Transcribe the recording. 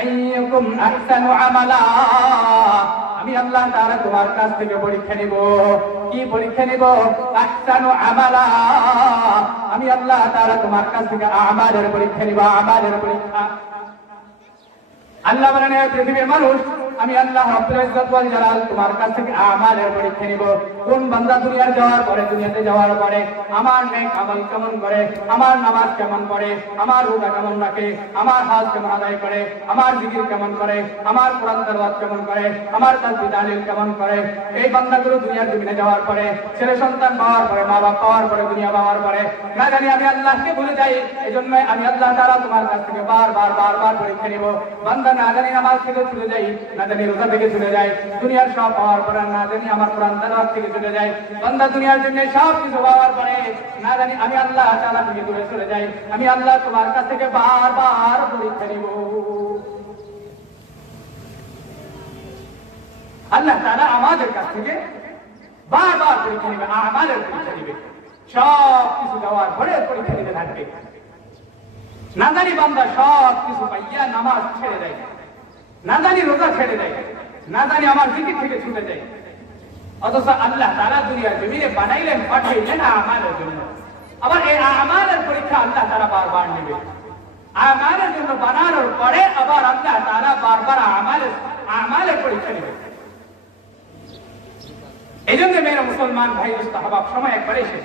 আইয়ুকুম আহসানু আমালা, আমি আল্লাহ তাআলা তোমার কাছ থেকে পরীক্ষা নিব। কি পরীক্ষা নিব? আহসানু আমালা, আমি আল্লাহ তাআলা তোমার কাছ থেকে আমালের পরীক্ষা নিব, আমালের পরীক্ষা। আল্লাহ বলেন হে পৃথিবীর মানুষ, আমি আল্লাহ রাব্বুল ইজ্জত ওয়াল জালাল তোমার কাছ থেকে আমালের পরীক্ষা নিব। কোন বান্দা দুনিয়াতে যাওয়ার পরে আমার নেক আমল কেমন করে, আমার নামাজ কেমন পড়ে, আমার রোজা কেমন রাখে, আমার হজ কেমন আদায় করে, আমার জিকির কেমন করে, আমার কোরআন তেলাওয়াত কেমন করে, আমার তাসবিহ তাহলিল কেমন করে। এই বান্দাগুলো দুনিয়ার জমিনে যাওয়ার পরে, ছেলে সন্তান পাওয়ার পরে, মা বাবা পাওয়ার পরে, দুনিয়া পাওয়ার পরে না জানি আমি আল্লাহকে ভুলে যাই। এজন্য আমি আল্লাহ তাআলা তোমার কাছ থেকে বারবার পরীক্ষা নিব। বান্দা না জানি নামাজ থেকে চলে যাই, না জানি রোজা থেকে চলে যায়, দুনিয়ার সব পাওয়ার পরে না জানি আমার কোরআন তেলাওয়াত থেকে চলে যায়। বান্দা দুনিয়ার জন্য সব কিছু পাওয়ার পরে না জানি আমি আল্লাহ তাআলা থেকে দূরে চলে যাই। আমি আল্লাহ তোমার কাছ থেকে বারবার পরীক্ষা নিব। আল্লাহ তাআলা আমাদের কাছ থেকে বারবার পরীক্ষা নিবে, আমাদের পরীক্ষা নিবে। সব কিছু দেওয়ার পরে পরীক্ষা নিতে থাকবে। না জানি বান্দা সব কিছু পাইয়া নামাজ ছেড়ে দেয়, না জানি রোজা ছেড়ে দেয়, না জানি আমার জিকির থেকে ছুটে যায়। অথচ আল্লাহ তাআলা দুনিয়ার জমিনে বানাইলেন, পাঠাইলেন আমাদের জন্য। আবার এই আমাদের পরীক্ষা আল্লাহ তাআলা বারবার নেবে। আমাদের জন্য বানানোর পরে আবার আল্লাহ তাআলা বারবার আমাদের পরীক্ষা নেবে। এই জন্য মেয়েরা মুসলমান ভাই মুস্তাহাব সময় একবারে শেষ।